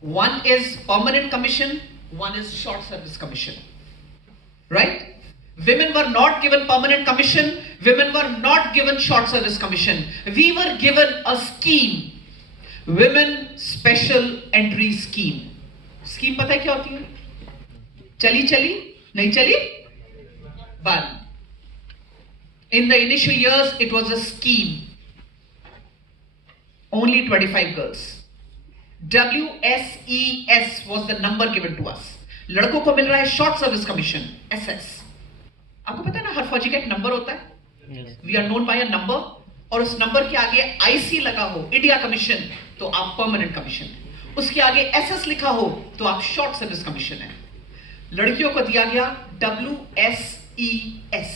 One is permanent commission, one is short service commission. Right? Women were not given permanent commission, women were not given short service commission. We were given a scheme, Women Special Entry Scheme. Scheme पता है क्या होती है? चली चली, नहीं चली, बंद. In the initial years, it was a scheme. Only 25 girls. WSES was the number given to us. लड़कों को मिल रहा है शॉर्ट सर्विस कमीशन, SS. आपको पता है ना, हर फौजी का एक नंबर होता है. We are known by a number, और उस नंबर के आगे IC लगा हो, इंडिया कमीशन, तो आप परमानेंट कमीशन है. उसके आगे SS लिखा हो तो आप शॉर्ट सर्विस कमीशन है. लड़कियों को दिया गया WSES,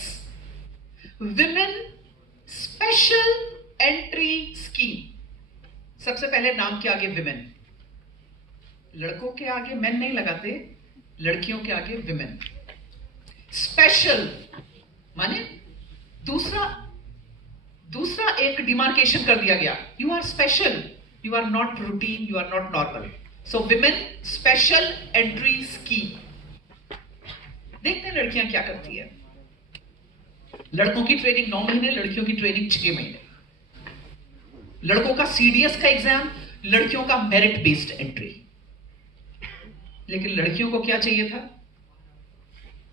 women special entry scheme. सबसे पहले नाम के आगे विमेन. लड़कों के आगे मेन नहीं लगाते, लड़कियों के आगे विमेन. स्पेशल माने दूसरा एक डिमार्केशन कर दिया गया. You are special, you are not routine, you are not normal. So women special entry scheme. देखते हैं लड़कियां क्या करती है. लड़कों की ट्रेनिंग 9 महीने, लड़कियों की ट्रेनिंग 6 महीने. लड़कों का CDS का एग्जाम, लड़कियों का मेरिट बेस्ड एंट्री. लेकिन लड़कियों को क्या चाहिए था?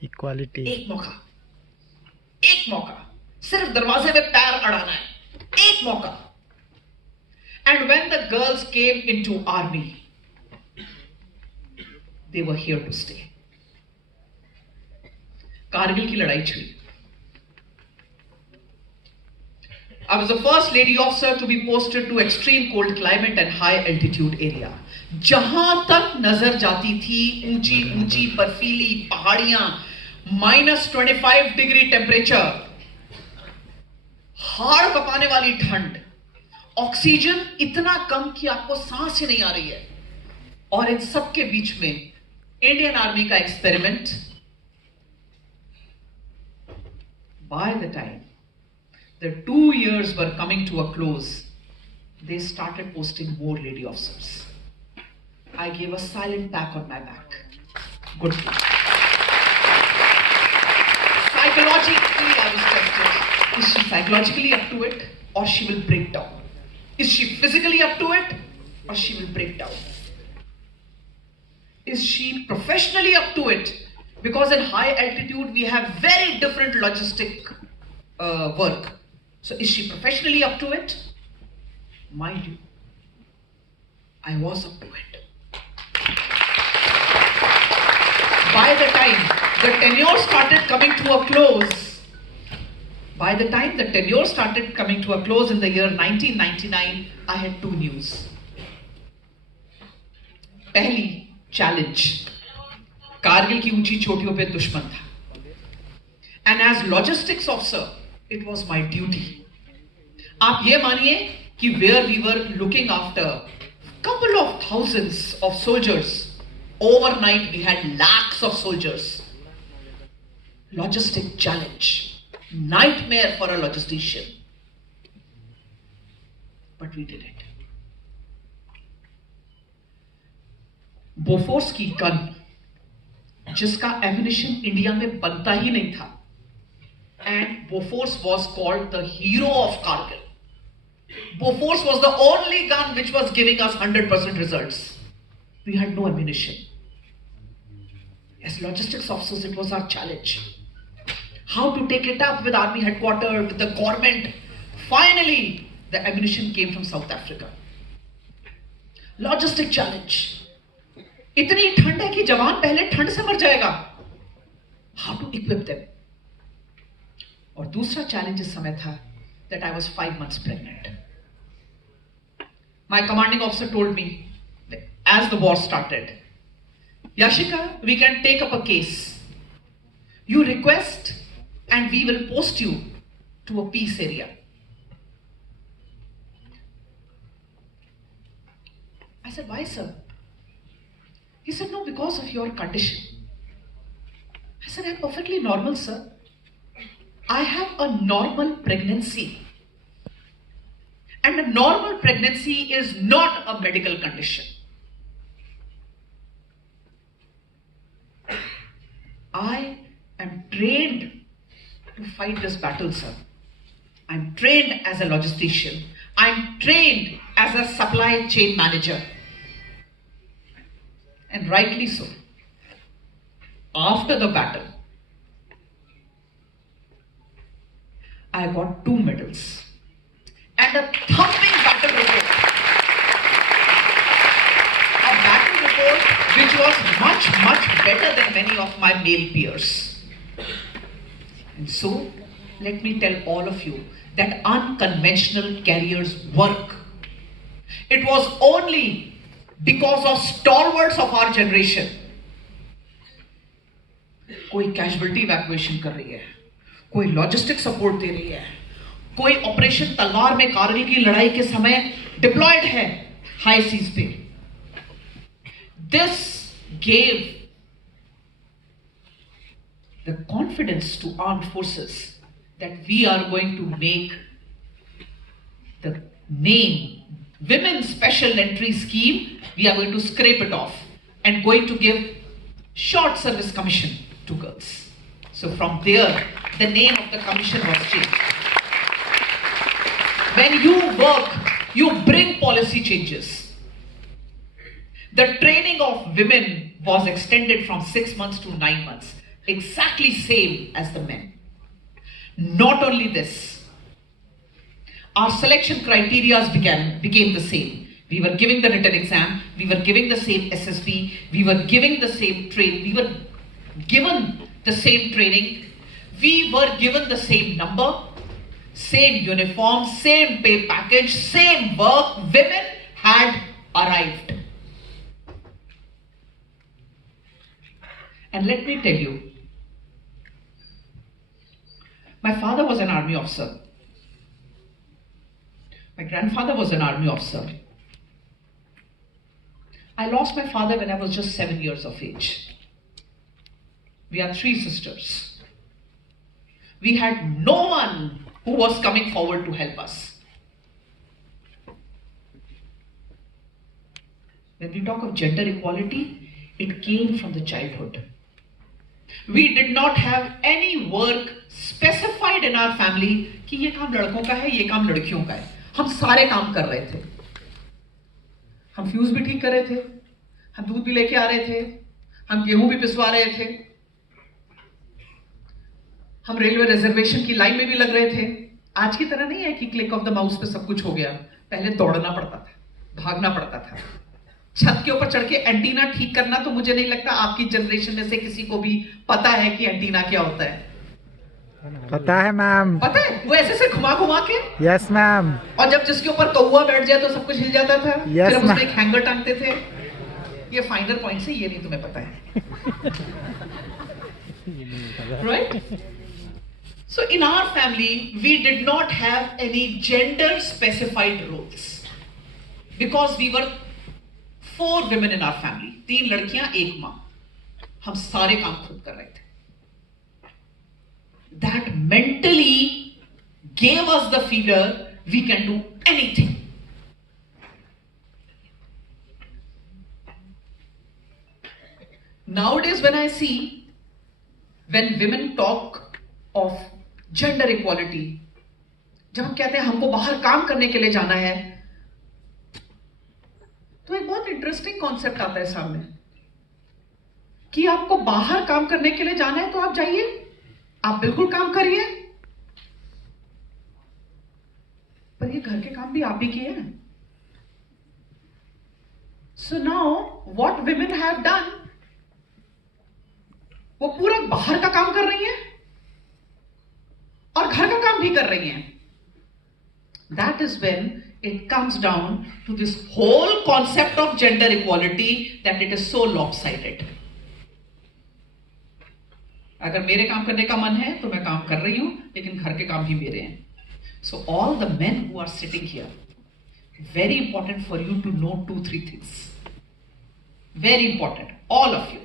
इक्वालिटी. एक मौका, सिर्फ दरवाजे में पैर अड़ाना है, एक मौका. And when the girls came into army, they were here to stay. Kargil की लड़ाई छिड़ी. I was the first lady officer to be posted to extreme cold climate and high altitude area. जहां तक नजर जाती थी ऊंची ऊंची बर्फीली पहाड़ियां, -25 डिग्री टेम्परेचर, हाड़ कपाने वाली ठंड, ऑक्सीजन इतना कम कि आपको सांस ही नहीं आ रही है. और इन सब के बीच में इंडियन आर्मी का experiment. By the time the 2 years were coming to a close, they started posting more lady officers. I gave a silent pat on my back. Good. Psychologically, I was tested. Is she psychologically up to it, or she will break down? Is she physically up to it, or she will break down? Is she professionally up to it? Because in high altitude, we have very different logistic work. So is she professionally up to it? Mind you, I was up to it. By the time the tenure started coming to a close, in the year 1999, I had 2 news. पहली challenge, Kargil की ऊंची चोटियों पे दुश्मन था. And as logistics officer, it was my duty. आप ये मानिए कि where we were looking after couple of thousands of soldiers, overnight we had lakhs of soldiers. Logistic challenge, nightmare for a logistician, but we did it. Bofors की gun, जिसका एमिनिशन India में बनता ही नहीं था, and Bofors was called the hero of Kargil. Bofors was the only gun which was giving us 100% results. We had no ammunition. As logistics officers, it was our challenge. How to take it up with army headquarters, with the government. Finally, the ammunition came from South Africa. Logistic challenge. इतनी ठंड है कि जवान पहले ठंड से मर जाएगा. How to equip them? और दूसरा चैलेंज इस समय था that I was 5 months pregnant. My commanding officer told me as the war started, Yashika, we can take up a case. You request and we will post you to a peace area. I said, why, sir? He said, no, because of your condition. I said, I'm perfectly normal, sir. I have a normal pregnancy. And a normal pregnancy is not a medical condition. I am trained to fight this battle, sir. I'm trained as a logistician. I'm trained as a supply chain manager. And rightly so. After the battle, I got 2 medals and a thumping battle report. A battle report which was much better than many of my male peers. And so, let me tell all of you that unconventional careers work. It was only because of stalwarts of our generation. कोई casualty evacuation कर रही है, कोई logistic support दे रही है, कोई operation तलवार में कारगिल की लड़ाई के समय डिप्लॉयड है हाई सीज पे. This gave the confidence to armed forces that we are going to make the name Women's Special Entry Scheme, we are going to scrape it off and going to give short service commission to girls. So from there, the name of the commission was changed. When you work, you bring policy changes. The training of women was extended from 6 months to 9 months, exactly same as the men. Not only this, our selection criteria became the same. We were giving the written exam, we were giving the same SSB, we were giving the same training, we were given the same training, we were given the same number, same uniform, same pay package, same work. Women had arrived. And let me tell you, my father was an army officer. My grandfather was an army officer. I lost my father when I was just 7 years of age. We are 3 sisters. We had no one who was coming forward to help us. When we talk of gender equality, it came from the childhood. We did not have any work specified in our family कि ये काम लड़कों का है, ये काम लड़कियों का है. हम सारे काम कर रहे थे. हम फ्यूज भी ठीक कर रहे थे, हम दूध भी लेके आ रहे थे, हम गेहूं भी पिसवा रहे थे, हम रेलवे रिजर्वेशन की लाइन में भी लग रहे थे. आज की तरह नहीं है कि क्लिक ऑफ द माउस पे सब कुछ हो गया. पहले दौड़ना पड़ता था, भागना पड़ता था. छत के ऊपर चढ़ के एंटीना ठीक करना तो मुझे नहीं लगता आपकी जनरेशन में से किसी को भी पता है कि एंटीना क्या होता है. पता है मैम. पता है, वो ऐसे से घुमा घुमा के. Yes ma'am. और जब जिसके ऊपर कौवा बैठ जाए तो सब कुछ हिल जाता था. Yes, फिर हम उसमें एक हैंगर टांगते थे. ये फाइनर पॉइंट है, ये नहीं तुम्हें पता है. Right? So in our family, we did not have any gender specified roles because we were 4 women in our family. 3 लड़कियां, 1 मां. हम सारे काम खुद कर रहे थे. That mentally gave us the feeler we can do anything. Nowadays when I see, when women talk of gender equality, जब हम कहते हैं हमको बाहर काम करने के लिए जाना है, तो एक बहुत इंटरेस्टिंग कॉन्सेप्ट आता है सामने कि आपको बाहर काम करने के लिए जाना है तो आप जाइए, आप बिल्कुल काम करिए, पर ये घर के काम भी आप ही किए हैं. So now what women have done, वो पूरा बाहर का काम कर रही हैं और घर का काम भी कर रही हैं. That is when it comes down to this whole concept of gender equality that it is so lopsided. अगर मेरे काम करने का मन है तो मैं काम कर रही हूं, लेकिन घर के काम भी मेरे हैं. So all the men who are sitting here, very important for you to know 2-3 things. Very important, all of you.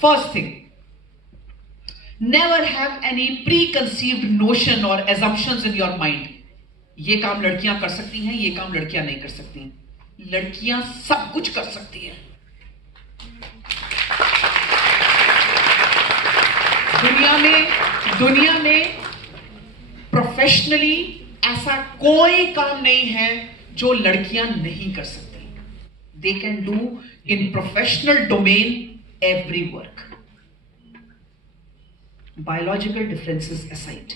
First thing, never have any preconceived notion or assumptions in your mind. ये काम लड़कियां कर सकती हैं, ये काम लड़कियां नहीं कर सकती हैं. लड़कियां सब कुछ कर सकती हैं. दुनिया में प्रोफेशनली ऐसा कोई काम नहीं है जो लड़कियां नहीं कर सकती. They can do in professional domain every work. Biological differences aside,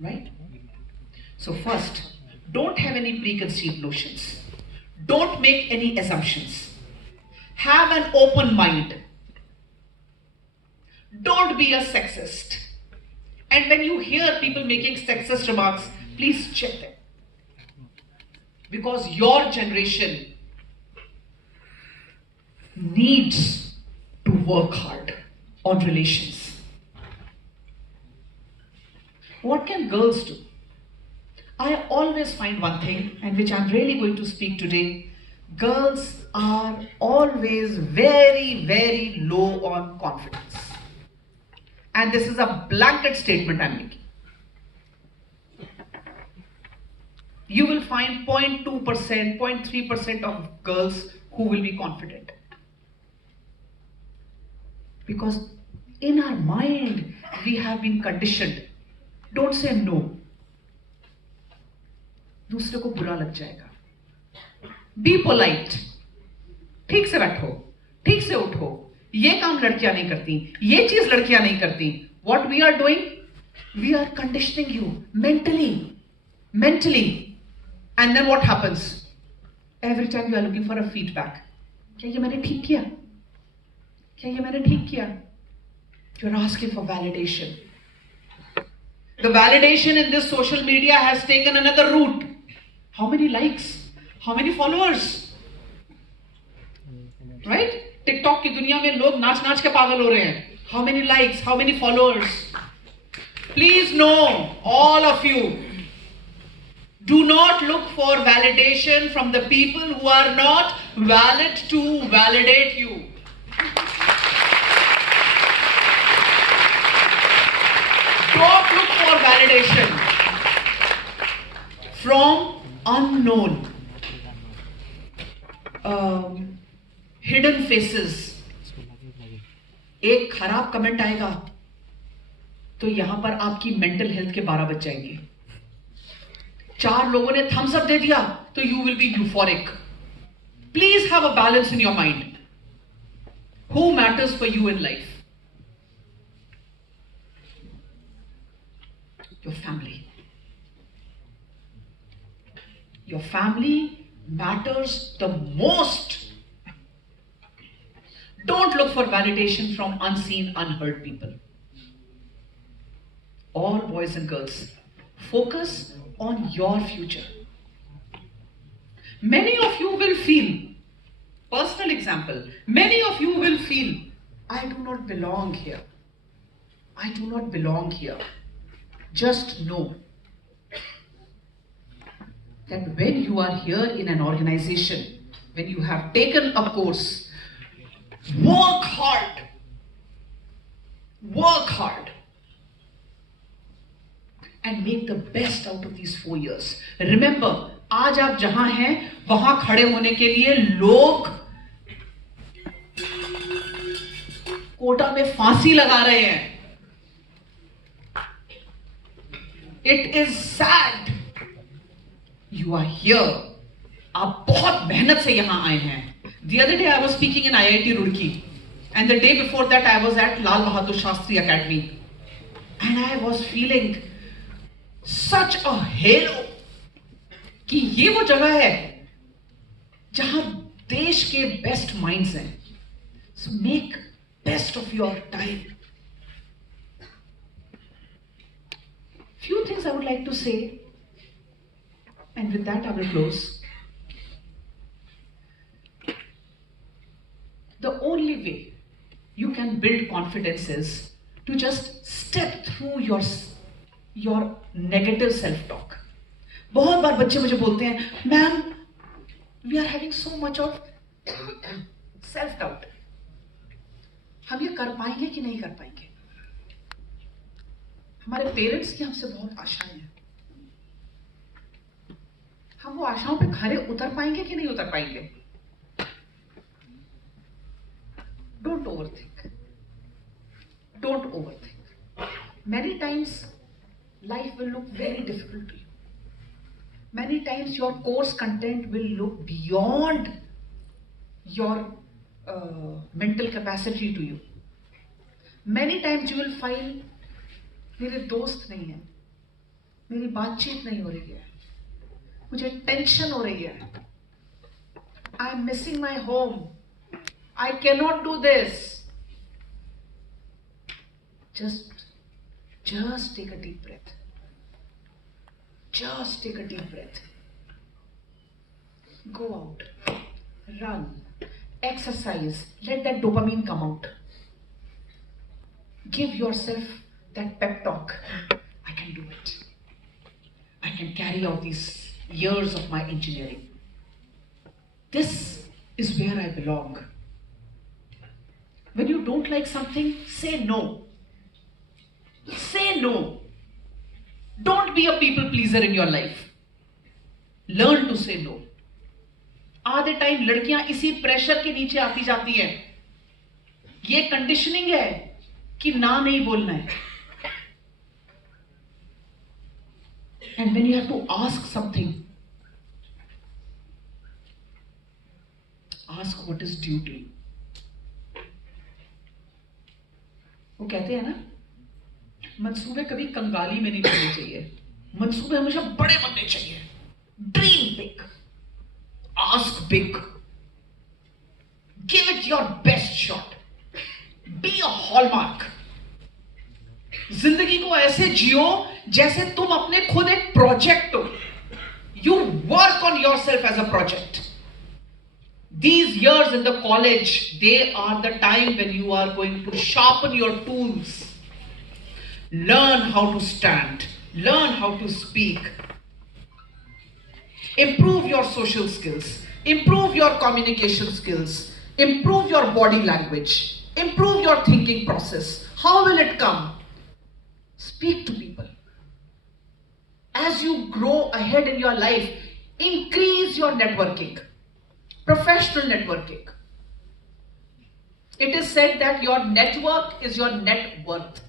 right? So first, don't have any preconceived notions. Don't make any assumptions. Have an open mind. Don't be a sexist. And when you hear people making sexist remarks, please check them. Because your generation needs to work hard on relations. What can girls do? I always find one thing, and which I'm really going to speak today. Girls are always very, very low on confidence. And this is a blanket statement I'm making. You will find 0.2%, 0.3% of girls who will be confident. Because in our mind, we have been conditioned. Don't say no. दूसरे को बुरा लग जाएगा. Be polite. ठीक से बैठो, ठीक से उठो. ये काम लड़कियां नहीं करती, ये चीज लड़कियां नहीं करती. What we are doing? We are conditioning you mentally. And then what happens? Every time you are looking for a feedback. क्या ये मैंने ठीक किया? क्या ये मैंने ठीक किया? You're asking for validation. The validation in this social media has taken another route. How many likes? How many followers? Right? TikTok की दुनिया में लोग नाच के पागल हो रहे हैं. How many likes? How many followers? Please know, all of you, do not look for validation from the people who are not valid to validate you. Don't look for validation from unknown, hidden faces. एक खराब comment आएगा तो यहां पर आपकी mental health के 12 बज जाएंगे. 4 लोगों ने थम्स अप दे दिया तो you will be euphoric. Please have a balance in your mind. Who matters for you in life? Your family. Your family matters the most. Don't look for validation from unseen, unheard people. All boys and girls, focus on your future. Many of you will feel, personal example, many of you will feel, I do not belong here. I do not belong here. Just know that when you are here in an organization, when you have taken a course, work hard, and make the best out of these 4 years. Remember, आज आप जहां हैं वहां खड़े होने के लिए लोग कोटा में फांसी लगा रहे हैं. It is sad. You are here. आप बहुत मेहनत से यहां आए हैं. The other day I was speaking in IIT Roorkee, and the day before that I was at Lal Bahadur Shastri Academy, and I was feeling such a halo कि ये वो जगह है जहां देश के बेस्ट माइंड्स हैं. So make best of your time. Few things I would like to say, and with that I will close. The only way you can build confidence is to just step through your negative self-talk. बहुत बार बच्चे मुझे बोलते हैं, ma'am, we are having so much of self-doubt. हम ये कर पाएंगे कि नहीं कर पाएंगे? हमारे पेरेंट्स की हमसे बहुत आशाएं हैं. हम वो आशाओं पे खरे उतर पाएंगे कि नहीं उतर पाएंगे? Don't overthink. Don't overthink. Many times, life will look very difficult to you. Many times, your course content will look beyond your mental capacity to you. Many times, you will find, मेरे दोस्त नहीं है, मेरी बातचीत नहीं हो रही है, मुझे टेंशन हो रही है, I am missing my home, I cannot do this. Just take a deep breath. Just take a deep breath. Go out, run, exercise, let that dopamine come out. Give yourself that pep talk. I can do it. I can carry out these years of my engineering. This is where I belong. When you don't like something, say no. Say no. Don't be a people pleaser in your life. Learn to say no. आधे time लड़कियां इसी pressure के नीचे आती जाती हैं. ये conditioning है कि ना नहीं बोलना है. And when you have to ask something, ask what is due to you. वो कहते हैं ना, मंसूबे कभी कंगाली में नहीं बनने चाहिए. मंसूबे हमेशा बड़े बनने चाहिए. Dream big. Ask big. Give it your best shot. Be a hallmark. जिंदगी को ऐसे जियो जैसे तुम अपने खुद एक प्रोजेक्ट हो. You work on yourself as a project. These years in the college, they are the time when you are going to sharpen your tools. Learn how to stand. Learn how to speak. Improve your social skills. Improve your communication skills. Improve your body language. Improve your thinking process. How will it come? Speak to people. As you grow ahead in your life, increase your networking. Professional networking. It is said that your network is your net worth.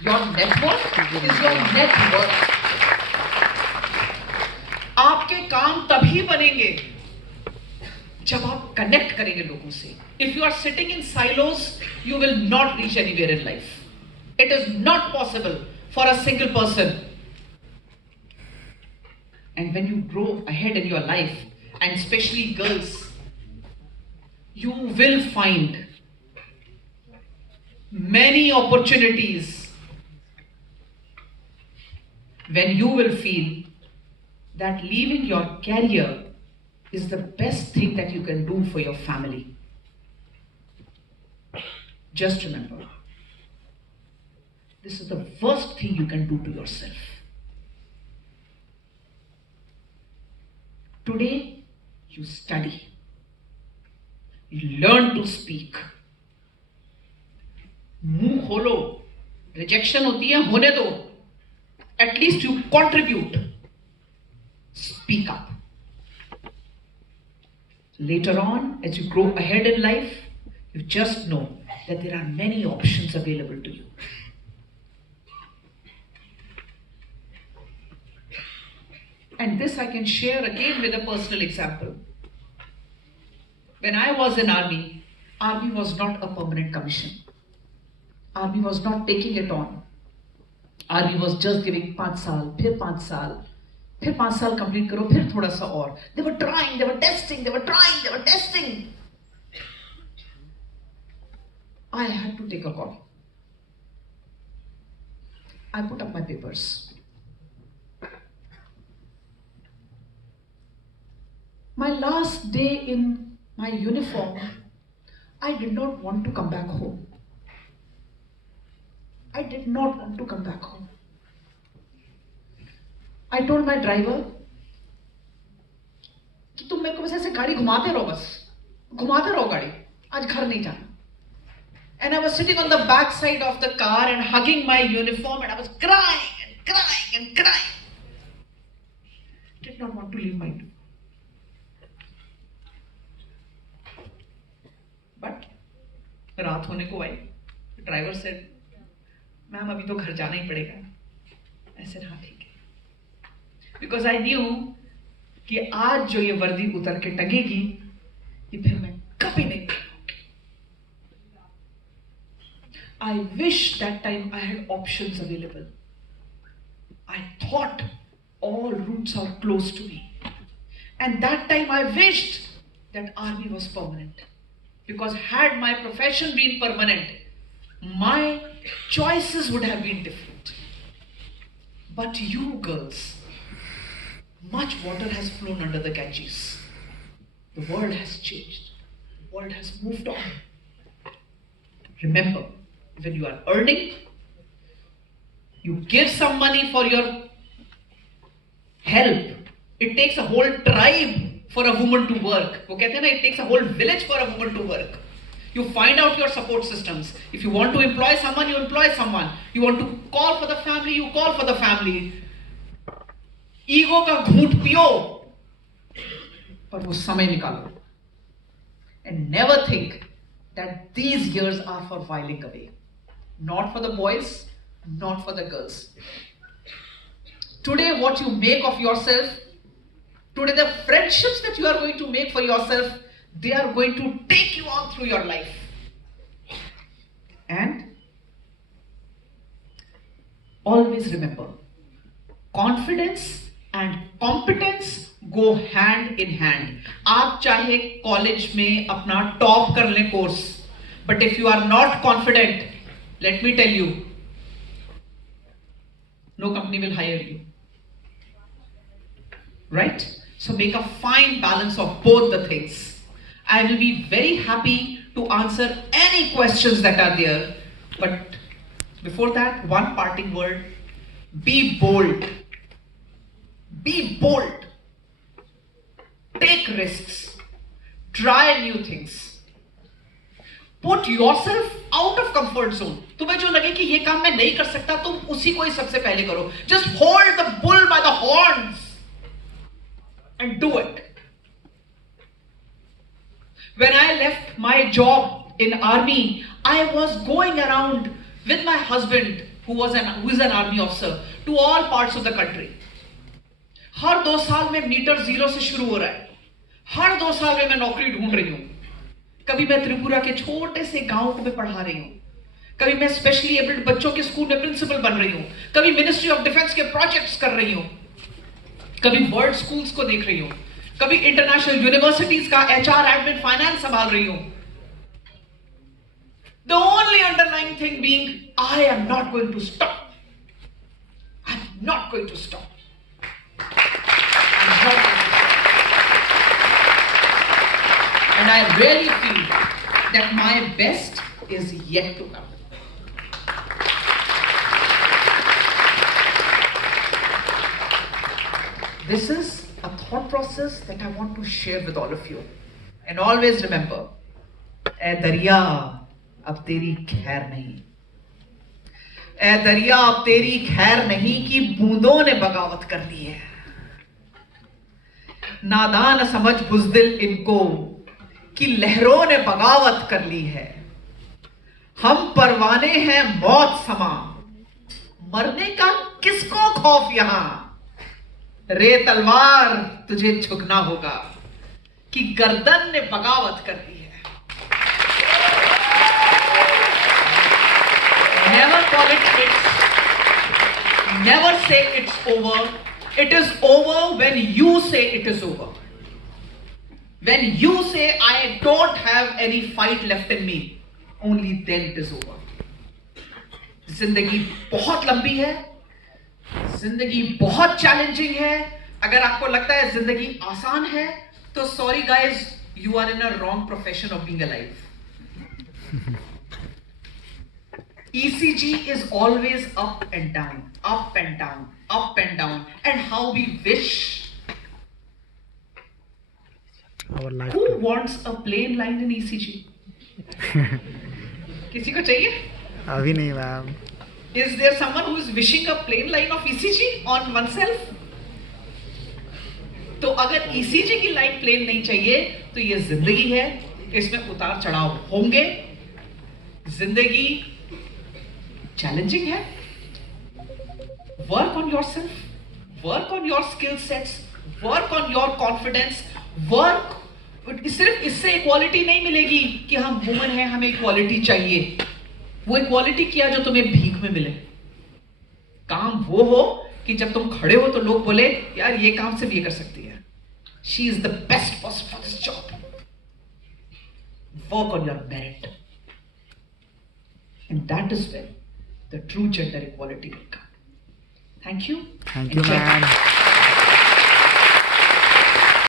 Your network is your net worth. आपके काम तभी बनेंगे जब आप connect करेंगे लोगों से. If you are sitting in silos, you will not reach anywhere in life. It is not possible for a single person. And when you grow ahead in your life, and especially girls, you will find many opportunities when you will feel that leaving your career is the best thing that you can do for your family. Just remember, this is the worst thing you can do to yourself. Today, you study. You learn to speak. मुंह खोलो. Rejection होती है, होने दो. At least you contribute. Speak up. Later on, as you grow ahead in life, you just know that there are many options available to you. And this I can share again with a personal example. When I was in army was not a permanent commission. Army was not taking it on. Army was just giving 5 saal, फिर 5 saal, फिर 5 saal complete करो, फिर थोड़ा सा और. They were trying, they were testing, they were trying, they were testing. I had to take a call. I put up my papers. My last day in my uniform, I did not want to come back home. I did not want to come back home. I told my driver कि तुम मेरे को बस ऐसे गाड़ी घुमाते रहो, बस घुमाते रहो गाड़ी, आज घर नहीं जाना. And I was sitting on the back side of the car and hugging my uniform, and I was crying and crying and crying. I did not want to leave my uniform. But रात होने को आई, driver said, ma'am अभी तो घर जाना ही पड़ेगा। I said हाँ ठीक है, बिकॉज आई न्यू कि आज जो ये वर्दी उतर के टंगेगी ये फिर मैं कभी नहीं कर पाऊंगी। I wish that time I had options available. I thought all routes are close to me, and that time I wished that army was permanent, because had my profession been permanent, my choices would have been different. But you girls, much water has flown under the Ganges. The world has changed. The world has moved on. Remember, when you are earning, you give some money for your help. It takes a whole tribe for a woman to work. वो कहते हैं ना, it takes a whole village for a woman to work. You find out your support systems. If you want to employ someone, you employ someone. You want to call for the family, you call for the family. Ego का घूंट पियो, पर वो समय निकालो. And never think that these years are for whiling away. Not for the boys, not for the girls. Today, what you make of yourself, today the friendships that you are going to make for yourself, they are going to take you on through your life. And always remember, confidence and competence go hand in hand. आप चाहे college में अपना top कर लें course, but if you are not confident, let me tell you, no company will hire you. Right? So make a fine balance of both the things. I will be very happy to answer any questions that are there. But before that, one parting word. Be bold. Be bold. Take risks. Try new things. Put yourself out of comfort zone. तुम्हें जो लगे कि ये काम मैं नहीं कर सकता, तुम उसी को ही सबसे पहले करो. Just hold the bull by the horns and do it. When I left my job in army, I was going around with my husband, who is an army officer, to all parts of the country. हर 2 साल में metre zero से शुरू हो रहा है. हर 2 साल में मैं नौकरी ढूंढ रही हूं. कभी मैं त्रिपुरा के छोटे से गांव में पढ़ा रही हूं, कभी मैं स्पेशली एबल्ड बच्चों के स्कूल में प्रिंसिपल बन रही हूं, कभी मिनिस्ट्री ऑफ डिफेंस के प्रोजेक्ट्स कर रही हूं, कभी वर्ल्ड स्कूल्स को देख रही हूं, कभी इंटरनेशनल यूनिवर्सिटीज का HR, एडमिन, फाइनेंस संभाल रही हूं. The only underlying thing being, I am not going to stop. I'm not going to stop. I'm not going to stop. And I really feel that my best is yet to come. This is a thought process that I want to share with all of you. And always remember, ऐ दरिया अब तेरी खैर नहीं, ऐ दरिया अब तेरी खैर नहीं कि बूंदों ने बगावत कर ली है. नादान समझ बुज़दिल इनको कि लहरों ने बगावत कर ली है. हम परवाने हैं मौत समा, मरने का किसको खौफ यहां. रे तलवार तुझे झुकना होगा कि गर्दन ने बगावत कर दी है. Never call it quits. Never say it's over. It is over when you say it is over. When you say I don't have any fight left in me, only then it is over. जिंदगी बहुत लंबी है, जिंदगी बहुत challenging है. अगर आपको लगता है जिंदगी आसान है, तो sorry guys, you are in a wrong profession of being alive. ECG is always up and down, up and down, up and down. And how we wish. Who wants a plain line in ECG? किसी को चाहिए? अभी नहीं ma'am. Is there someone who is wishing a plain line of ECG on oneself? तो अगर ECG की line plane नहीं चाहिए, तो ये जिंदगी है, इसमें उतार चढ़ाव होंगे. जिंदगी चैलेंजिंग है. Work on yourself, work on your skill sets, work on your confidence, work. सिर्फ इससे इक्वालिटी नहीं मिलेगी कि हम वुमेन हैं, हमें इक्वालिटी चाहिए. वो इक्वालिटी क्या जो तुम्हें भीख में मिले. काम वो हो कि जब तुम खड़े हो तो लोग बोले यार ये काम सिर्फ ये कर सकती है. She is the best person for this job. Work on your merit, and that is where the true gender equality will come. Thank you. Thank you, And ma'am.